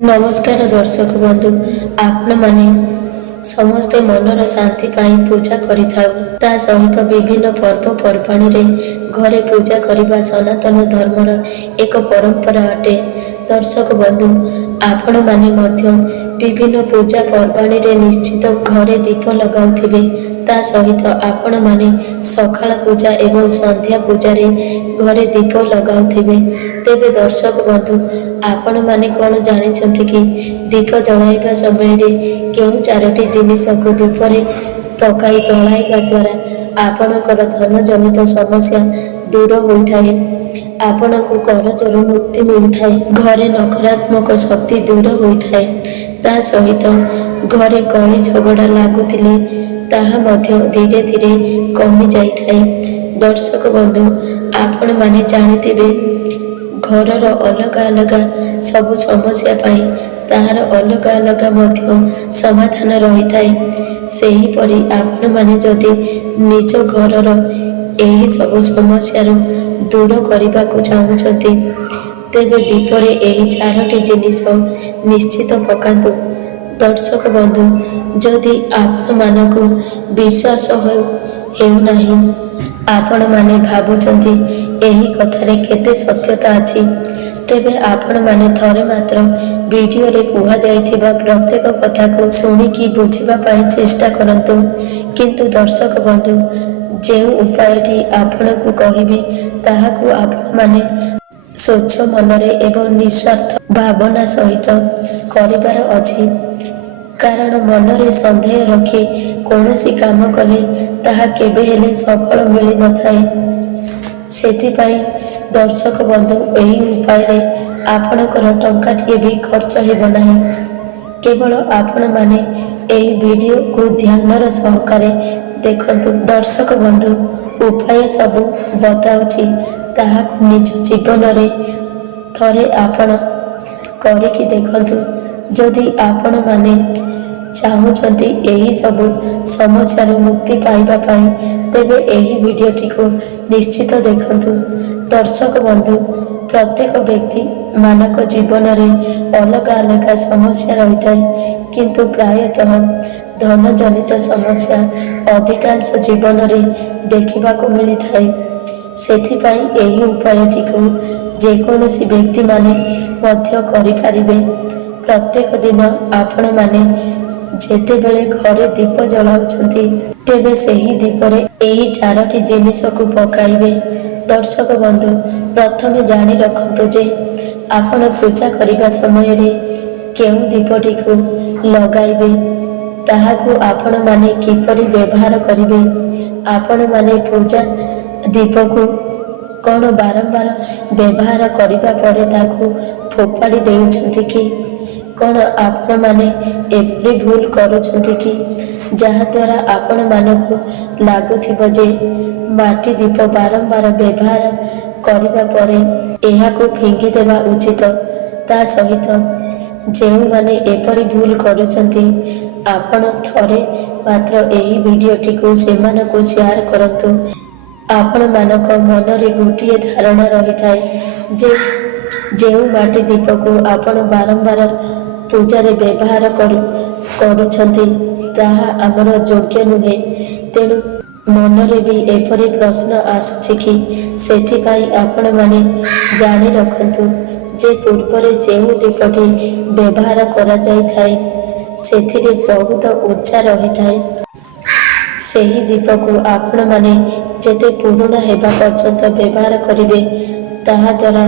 नमस्कार दर्शक बंधु आपण माने समस्ते मनर शांति पाई पूजा करिथाउ ता सहित विभिन्न पर्व पर्वाणी रे घरे पूजा करने सनातन धर्मर एक परंपरा अटे। दर्शक बंधु आपण माने मध्य विभिन्न पूजा पर्वाणी रे निश्चित घरे दीप लगाउथिबे ता सहित आपण माने सकाळ पूजा एवं संध्या पूजा रे घरे दीप लगाउथिबे। तेबे दर्शक बंधु आपण माने कोन जानिछंती कि दीप जलाइबा समय रे केउ चारोटी जिनिस को दीपरे पकाई जलाइबा द्वारा आपणकर धन जनित समस्या दूर होइथाए, आपणको करजर मुक्ति मिलथाए, घरे नकारात्मक शक्ति दूर होइथाए, ता सहित घरे कली झगड़ा लागुथिले ताहा मध्य धीरे धीरे कमी जाइथाए। दर्शक बंधु आपण माने जानिथिबे घरर अलग अलग सबु समस्या पाई ताहार अलग अलग मध्य समाधान रही थाए। सेहीपरि आपण माने जदि निज घरर एही सबु समस्या दूर करने को चाहूँगी तेबे दीपरे एही चारोटी जिनिस निश्चित पकातु। दर्शक बंधु जदि आपण मानकु विश्वास हेउनाही आपण माने भाबुचंती एही कथारे केते सत्यता अछि तेबे आपण माने थरे मात्र वीडियो रे कुहा जाइथिबा प्रत्येक कथा को सुनिकी बुझिबा पाई चेष्टा करंतु। किंतु दर्शक बंधु जे उपायटी आपण को कहिबी ताहाकू आपण माने स्वच्छ मनरे एवं निस्वार्थ भावना सहित करिबार अछि, कारण मनरे संदेह रखी कौनसी काम कले ताहा केबे हेले सफल मिली न थाए। सेथिपाई दर्शक बंधु एही उपाय रे आपणकर टंकाटिए भी खर्च हेब नाही। केवल आपण माने एही वीडियो को ध्यानर सहकारे देखंतु। दर्शक बंधु उपाय सबु बताउछि ताहाकु निज जीवन रे थरे आपण करिकी देखंतु। जदि आपण माने चाहूँगी यही सबु समस्या मुक्ति पाइबा पाई तेबे एही वीडियोटी को निश्चित देखंतु। दर्शक बंधु प्रत्येक व्यक्ति मानक जीवन रे अलग अलग समस्या रही थाए, किंतु प्रायतः धन जनित समस्या अधिकांश जीवन रे देखिबा को मिली थाए। सेथिपाई एही उपायटी को जेकोनोसी व्यक्ति माने मध्य करि पारिबे। प्रत्येक दिन आपण माने जेतेबेले घरे दीप जलाउछंती तेबे सेही दीपरे एही चारोटी जिनिस को पकाइबे। दर्शक बंधु प्रथमे जानी रखंतु जे आपण पूजा करिबा समय रे केउ दीपटी को लगाइबे, ताहाकू आपण माने किपरि व्यवहार करिबे। आपण माने पूजा दीप को कौन बारंबार व्यवहार करिबा परे ताकू फोपाड़ी देउछंती कि कौन आपण माने एपरि भूल करुछंती कि जहा द्वारा आपण मानकू लागुथिबो जे माटी दीप बारंबार व्यवहार करिबा परे एहाकू फिंगी देवा उचित। ता सहित जेउ माने एपरि भूल करुछंती आपण थरे मात्र एही वीडियोटी को सेमानकू शेयर करंतु। आपण मानक मनरे गोटिए धारणा रही थाए जे जेउ माटी दीप को आपण बारंबार पूजा रे व्यवहार करुछंती ताहा आमर योग्य नुहे। तेणु मनरे भी एपरि प्रश्न आसुछि कि सेथिपाई आपण माने जानी रखंतु जे पूर्वरे जेउ दीपटी व्यवहार करा जाई थाए सेथिरे बहुत ऊर्जा रही थाए। सेही दीप को आपण माने जेते पुरुणा हेबा पर्यंत व्यवहार करिवे ताहा द्वारा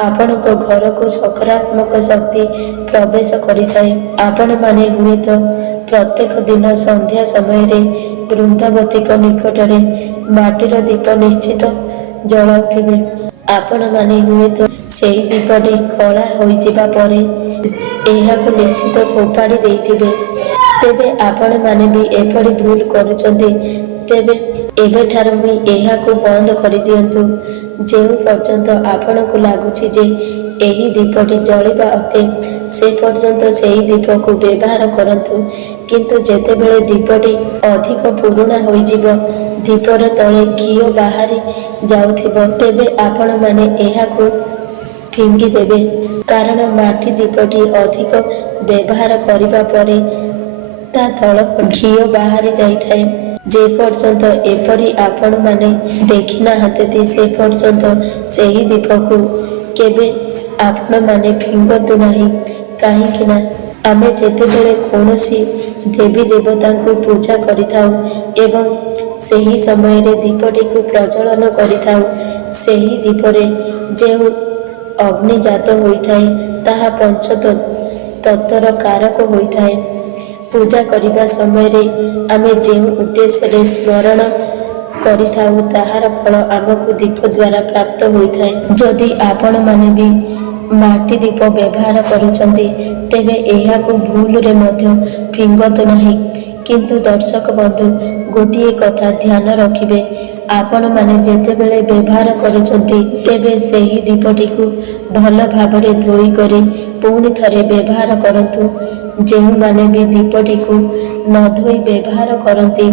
आपणक घर को सकारात्मक शक्ति प्रवेश करिथाए। आपण माने हुए तो प्रत्येक दिन संध्या समय रे वृंदावती निकट रे माटीर दीप निश्चित जलाउथिबे। आपण माने हुए तो सेही दीपटी कला होई जिबा परे एहाकू निश्चित फोपाड़ी देइथिबे। तेबे आपण माने भी एपरि भूल करुचंती तेबे एबेठारु ही एहाकू बंद करि दियंतु। जेउ पर्यंत आपणकू लागुछि जे एही दीपटी जलिबा अटे से पर्यंत सेही दीप को व्यवहार करंतु। किंतु जेतेबेले दीपटी अधिक पुरुणा होई जिवो दीपर तले घीओ बाहरी जाउथिबो तेबे आपण माने एहाकू ଫିଙ୍ଗିଦେବେ। କାରଣ ମାଟି ଦୀପଟି ଅଧିକ ବ୍ୟବହାର କରିବା ପରେ ତା ତଳ ଘିଅ ବାହାରି ଯାଇଥାଏ। ଯେପର୍ଯ୍ୟନ୍ତ ଏପରି ଆପଣମାନେ ଦେଖିନାହାନ୍ତି ସେ ପର୍ଯ୍ୟନ୍ତ ସେହି ଦୀପକୁ କେବେ ଆପଣମାନେ ଫିଙ୍ଗନ୍ତୁ ନାହିଁ। କାହିଁକିନା ଆମେ ଯେତେବେଳେ କୌଣସି ଦେବୀ ଦେବତାଙ୍କୁ ପୂଜା କରିଥାଉ ଏବଂ ସେହି ସମୟରେ ଦୀପଟିକୁ ପ୍ରଜ୍ୱଳନ କରିଥାଉ, ସେହି ଦୀପରେ ଯେଉଁ ଅଗ୍ନିଜାତ ହୋଇଥାଏ ତାହା ପଞ୍ଚ ତତ୍ତ୍ୱର କାରକ ହୋଇଥାଏ। ପୂଜା କରିବା ସମୟରେ ଆମେ ଯେଉଁ ଉଦ୍ଦେଶ୍ୟରେ ସ୍ମରଣ କରିଥାଉ ତାହାର ଫଳ ଆମକୁ ଦୀପ ଦ୍ୱାରା ପ୍ରାପ୍ତ ହୋଇଥାଏ। ଯଦି ଆପଣମାନେ ବି ମାଟି ଦୀପ ବ୍ୟବହାର କରୁଛନ୍ତି ତେବେ ଏହାକୁ ଭୁଲରେ ମଧ୍ୟ ଫିଙ୍ଗନ୍ତୁ ନାହିଁ। କିନ୍ତୁ ଦର୍ଶକ ବନ୍ଧୁ, ଗୋଟିଏ କଥା ଧ୍ୟାନ ରଖିବେ, ଆପଣମାନେ ଯେତେବେଳେ ବ୍ୟବହାର କରୁଛନ୍ତି ତେବେ ସେହି ଦୀପଟିକୁ ଭଲ ଭାବରେ ଧୋଇକରି ପୁଣି ଥରେ ବ୍ୟବହାର କରନ୍ତୁ। ଯେଉଁମାନେ ବି ଦୀପଟିକୁ ନ ଧୋଇ ବ୍ୟବହାର କରନ୍ତି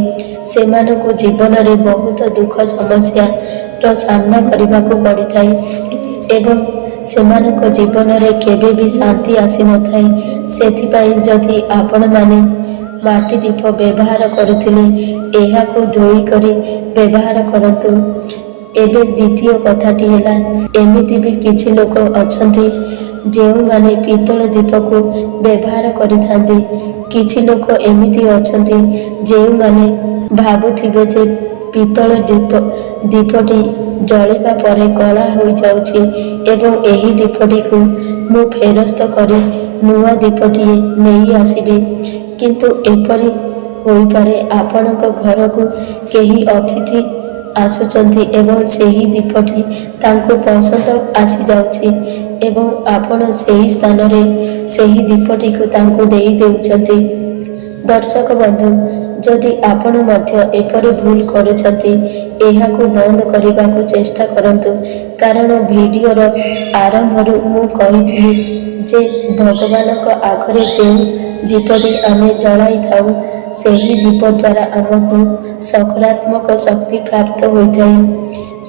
ସେମାନଙ୍କୁ ଜୀବନରେ ବହୁତ ଦୁଃଖ ସମସ୍ୟାର ସାମ୍ନା କରିବାକୁ ପଡ଼ିଥାଏ ଏବଂ ସେମାନଙ୍କ ଜୀବନରେ କେବେ ବି ଶାନ୍ତି ଆସିନଥାଏ। ସେଥିପାଇଁ ଯଦି ଆପଣମାନେ ମାଟି ଦୀପ ବ୍ୟବହାର କରୁଥିଲେ ଏହାକୁ ଧୋଇକରି ବ୍ୟବହାର କରନ୍ତୁ। ଏବେ ଦ୍ୱିତୀୟ କଥାଟି ହେଲା, ଏମିତି ବି କିଛି ଲୋକ ଅଛନ୍ତି ଯେଉଁମାନେ ପିତ୍ତଳ ଦୀପକୁ ବ୍ୟବହାର କରିଥାନ୍ତି। କିଛି ଲୋକ ଏମିତି ଅଛନ୍ତି ଯେଉଁମାନେ ଭାବୁଥିବେ ଯେ ପିତ୍ତଳ ଦୀପଟି ଜଳିବା ପରେ କଳା ହୋଇଯାଉଛି ଏବଂ ଏହି ଦୀପଟିକୁ ମୁଁ ଫେରସ୍ତ କରି ନୂଆ ଦୀପଟିଏ ନେଇ ଆସିବି। କିନ୍ତୁ ଏପରି ହୋଇପାରେ ଆପଣଙ୍କ ଘରକୁ କେହି ଅତିଥି ଆସୁଛନ୍ତି ଏବଂ ସେହି ଦୀପଟି ତାଙ୍କୁ ପସନ୍ଦ ଆସିଯାଉଛି ଏବଂ ଆପଣ ସେହି ସ୍ଥାନରେ ସେହି ଦୀପଟିକୁ ତାଙ୍କୁ ଦେଇ ଦେଉଛନ୍ତି। ଦର୍ଶକ ବନ୍ଧୁ, ଯଦି ଆପଣ ମଧ୍ୟ ଏପରି ଭୁଲ କରୁଛନ୍ତି ଏହାକୁ ବନ୍ଦ କରିବାକୁ ଚେଷ୍ଟା କରନ୍ତୁ। କାରଣ ଭିଡ଼ିଓର ଆରମ୍ଭରୁ ମୁଁ କହିଥିଲି ଯେ ଭଗବାନଙ୍କ ଆଗରେ ଯେଉଁ ଦୀପଟି ଆମେ ଜଳାଇଥାଉ ସେହି ଦୀପ ଦ୍ୱାରା ଆମକୁ ସକାରାତ୍ମକ ଶକ୍ତି ପ୍ରାପ୍ତ ହୋଇଥାଏ।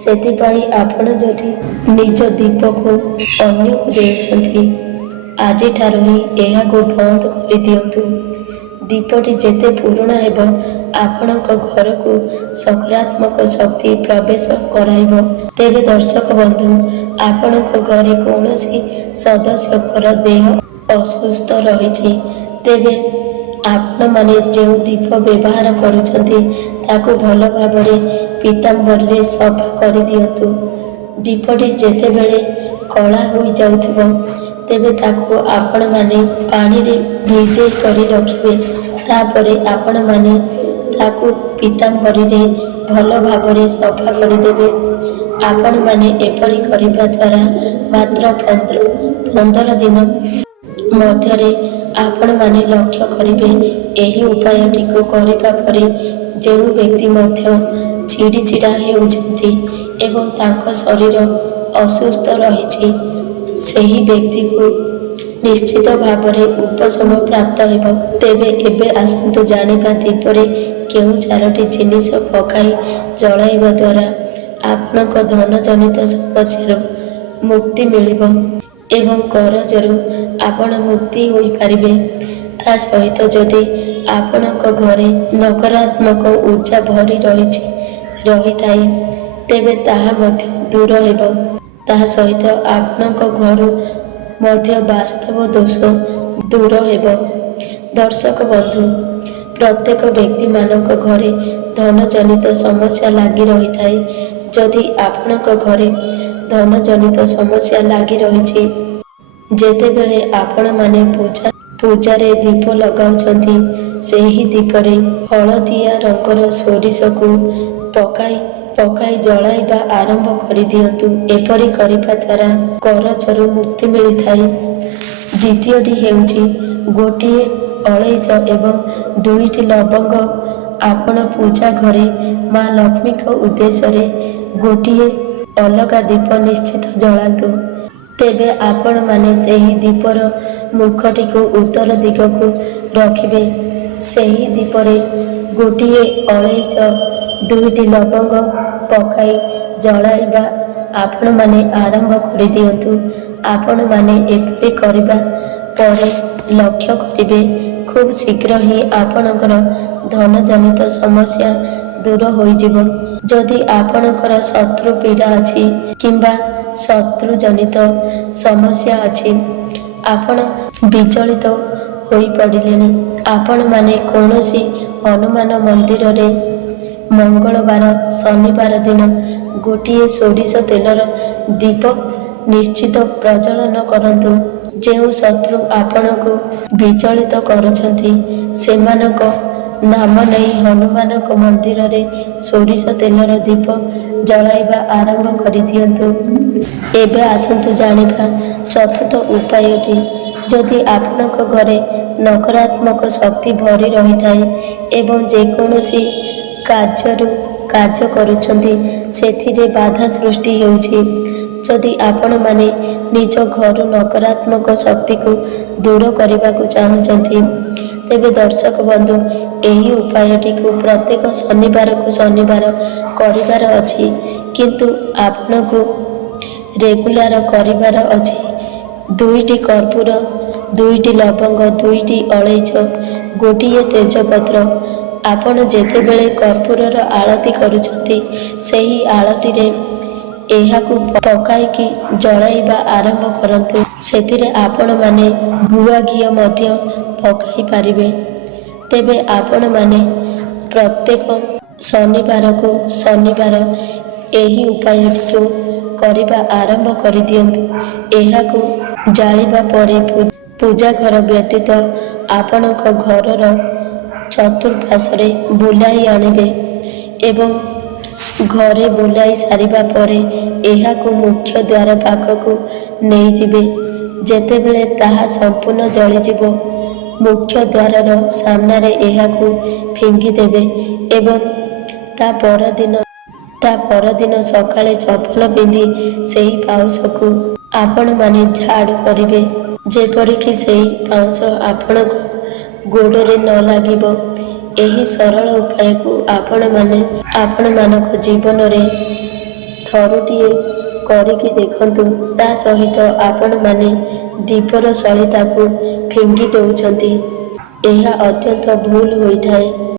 ସେଥିପାଇଁ ଆପଣ ଯଦି ନିଜ ଦୀପକୁ ଅନ୍ୟକୁ ଦେଉଛନ୍ତି ଆଜିଠାରୁ ହିଁ ଏହାକୁ ବନ୍ଦ କରିଦିଅନ୍ତୁ। ଦୀପଟି ଯେତେ ପୁରୁଣା ହେବ ଆପଣଙ୍କ ଘରକୁ ସକାରାତ୍ମକ ଶକ୍ତି ପ୍ରବେଶ କରାଇବ। ତେବେ ଦର୍ଶକ ବନ୍ଧୁ, ଆପଣଙ୍କ ଘରେ କୌଣସି ସଦସ୍ୟଙ୍କର ଦେହ ଅସୁସ୍ଥ ରହିଛି ତେବେ ଆପଣମାନେ ଯେଉଁ ଦୀପ ବ୍ୟବହାର କରୁଛନ୍ତି ତାକୁ ଭଲ ଭାବରେ ପୀତାମ୍ବରରେ ସଫା କରିଦିଅନ୍ତୁ। ଦୀପଟି ଯେତେବେଳେ କଳା ହୋଇଯାଉଥିବ ତେବେ ତାକୁ ଆପଣମାନେ ପାଣିରେ ଭିଜେଇ କରି ରଖିବେ। ତାପରେ ଆପଣମାନେ ତାକୁ ପୀତାମ୍ବରୀରେ ଭଲ ଭାବରେ ସଫା କରିଦେବେ। ଆପଣମାନେ ଏପରି କରିବା ଦ୍ୱାରା ମାତ୍ର 15 ଦିନ ମଧ୍ୟରେ ଆପଣମାନେ ଲକ୍ଷ୍ୟ କରିବେ ଏହି ଉପାୟଟିକୁ କରିବା ପରେ ଯେଉଁ ବ୍ୟକ୍ତି ମଧ୍ୟ ଚିଡ଼ିଚିଡ଼ା ହେଉଛନ୍ତି ଏବଂ ତାଙ୍କ ଶରୀର ଅସୁସ୍ଥ ରହିଛି ସେହି ବ୍ୟକ୍ତିକୁ ନିଶ୍ଚିତ ଭାବରେ ଉପଶମ ପ୍ରାପ୍ତ ହେବ। ତେବେ ଏବେ ଆସନ୍ତୁ ଜାଣିବା ଦୀପରେ କେଉଁ 4ଟି ଜିନିଷ ପକାଇ ଜଳାଇବା ଦ୍ୱାରା ଆପଣଙ୍କ ଧନଜନିତ ସମସ୍ୟାରୁ ମୁକ୍ତି ମିଳିବ ଏବଂ କରଜରୁ ଆପଣ ମୁକ୍ତି ହୋଇପାରିବେ। ତା ସହିତ ଯଦି ଆପଣଙ୍କ ଘରେ ନକାରାତ୍ମକ ଉର୍ଜା ଭରି ରହିଥାଏ ତେବେ ତାହା ମଧ୍ୟ ଦୂର ହେବ। ତା ସହିତ ଆପଣଙ୍କ ଘରୁ ମଧ୍ୟ ବାସ୍ତବ ଦୋଷ ଦୂର ହେବ। ଦର୍ଶକ ବନ୍ଧୁ, ପ୍ରତ୍ୟେକ ବ୍ୟକ୍ତିମାନଙ୍କ ଘରେ ଧନଜନିତ ସମସ୍ୟା ଲାଗି ରହିଥାଏ। ଯଦି ଆପଣଙ୍କ ଘରେ ଧନଜନିତ ସମସ୍ୟା ଲାଗି ରହିଛି, ଯେତେବେଳେ ଆପଣମାନେ ପୂଜାରେ ଦୀପ ଲଗାଉଛନ୍ତି ସେହି ଦୀପରେ ହଳଦିଆ ରଙ୍ଗର ସୋରିଷକୁ ପକାଇ ଜଳାଇବା ଆରମ୍ଭ କରିଦିଅନ୍ତୁ। ଏପରି କରିବା ଦ୍ୱାରା କରଜରୁ ମୁକ୍ତି ମିଳିଥାଏ। ଦ୍ୱିତୀୟଟି ହେଉଛି ଗୋଟିଏ ଅଳେଇଚ ଏବଂ 2ଟି ଲବଙ୍ଗ। ଆପଣ ପୂଜା ଘରେ ମା ଲକ୍ଷ୍ମୀଙ୍କ ଉଦ୍ଦେଶ୍ୟରେ ଗୋଟିଏ ଅଲଗା ଦୀପ ନିଶ୍ଚିତ ଜଳାନ୍ତୁ। ତେବେ ଆପଣମାନେ ସେହି ଦୀପର ମୁଖଟିକୁ ଉତ୍ତର ଦିଗକୁ ରଖିବେ। ସେହି ଦୀପରେ ଗୋଟିଏ ଅଳେଇଚ 2ଟି ଲବଙ୍ଗ ପକାଇ ଜଳାଇବା ଆପଣମାନେ ଆରମ୍ଭ କରିଦିଅନ୍ତୁ। ଆପଣମାନେ ଏପରି କରିବା ପରେ ଲକ୍ଷ୍ୟ କରିବେ ଖୁବ୍ ଶୀଘ୍ର ହିଁ ଆପଣଙ୍କର ଧନଜନିତ ସମସ୍ୟା ଦୂର ହୋଇଯିବ। ଯଦି ଆପଣଙ୍କର ଶତ୍ରୁ ପୀଡ଼ା ଅଛି କିମ୍ବା ଶତ୍ରୁଜନିତ ସମସ୍ୟା ଅଛି, ଆପଣ ବିଚଳିତ ହୋଇପଡ଼ିଲେଣି, ଆପଣମାନେ କୌଣସି ହନୁମାନ ମନ୍ଦିରରେ ମଙ୍ଗଳବାର ଶନିବାର ଦିନ ଗୋଟିଏ ସୋରିଷ ତେଲର ଦୀପ ନିଶ୍ଚିତ ପ୍ରଜ୍ୱଳନ କରନ୍ତୁ। ଯେଉଁ ଶତ୍ରୁ ଆପଣଙ୍କୁ ବିଚଳିତ କରୁଛନ୍ତି ସେମାନଙ୍କ ନାମ ନେଇ ହନୁମାନଙ୍କ ମନ୍ଦିରରେ ସୋରିଷ ତେଲର ଦୀପ ଜଳାଇବା ଆରମ୍ଭ କରିଦିଅନ୍ତୁ। ଏବେ ଆସନ୍ତୁ ଜାଣିବା ଚତୁର୍ଥ ଉପାୟଟି। ଯଦି ଆପଣଙ୍କ ଘରେ ନକାରାତ୍ମକ ଶକ୍ତି ଭରି ରହିଥାଏ ଏବଂ ଯେକୌଣସି କାର୍ଯ୍ୟ କରୁଛନ୍ତି ସେଥିରେ ବାଧା ସୃଷ୍ଟି ହେଉଛି, ଯଦି ଆପଣମାନେ ନିଜ ଘରୁ ନକାରାତ୍ମକ ଶକ୍ତିକୁ ଦୂର କରିବାକୁ ଚାହୁଁଛନ୍ତି, ତେବେ ଦର୍ଶକ ବନ୍ଧୁ ଏହି ଉପାୟଟିକୁ ପ୍ରତ୍ୟେକ ଶନିବାରକୁ ଶନିବାର କରିବାର ଅଛି। କିନ୍ତୁ ଆପଣଙ୍କୁ ରେଗୁଲାର କରିବାର ଅଛି। 2ଟି କର୍ପୂର, 2ଟି ଲବଙ୍ଗ, 2ଟି ଅଳେଇଚ, ଗୋଟିଏ ତେଜପତ୍ର। ଆପଣ ଯେତେବେଳେ କର୍ପୂରର ଆଳତି କରୁଛନ୍ତି ସେହି ଆଳତିରେ ଏହାକୁ ପକାଇକି ଜଳାଇବା ଆରମ୍ଭ କରନ୍ତୁ। ସେଥିରେ ଆପଣମାନେ ଗୁଆ ଘିଅ ମଧ୍ୟ ପକାଇ ପାରିବେ। ତେବେ ଆପଣମାନେ ପ୍ରତ୍ୟେକ ଶନିବାରକୁ ଶନିବାର ଏହି ଉପାୟଟିକୁ କରିବା ଆରମ୍ଭ କରିଦିଅନ୍ତୁ। ଏହାକୁ ଜାଳିବା ପରେ ପୂଜା ଘର ବ୍ୟତୀତ ଆପଣଙ୍କ ଘରର ଚତୁଃପାର୍ଶ୍ୱରେ ବୁଲାଇ ଆଣିବେ ଏବଂ ଘରେ ବୁଲାଇ ସାରିବା ପରେ ଏହାକୁ ମୁଖ୍ୟ ଦ୍ୱାର ପାଖକୁ ନେଇଯିବେ। ଯେତେବେଳେ ତାହା ସମ୍ପୂର୍ଣ୍ଣ ଜଳିଯିବ, ମୁଖ୍ୟ ଦ୍ୱାରର ସାମ୍ନାରେ ଏହାକୁ ଫିଙ୍ଗିଦେବେ ଏବଂ ତା ପରଦିନ ସକାଳେ ଚପଲ ପିନ୍ଧି ସେହି ପାଉଁଶକୁ ଆପଣମାନେ ଝାଡ଼ୁ କରିବେ, ଯେପରିକି ସେହି ପାଉଁଶ ଆପଣଙ୍କ ଗୋଡ଼ରେ ନ ଲାଗିବ। ଏହି ସରଳ ଉପାୟକୁ ଆପଣମାନେ ଆପଣମାନଙ୍କ ଜୀବନରେ ଥରୁଟିଏ କରିକି ଦେଖନ୍ତୁ। ତା ସହିତ ଆପଣମାନେ ଦୀପର ସଳିତାକୁ ଫିଙ୍ଗି ଦେଉଛନ୍ତି, ଏହା ଅତ୍ୟନ୍ତ ଭୁଲ ହୋଇଥାଏ।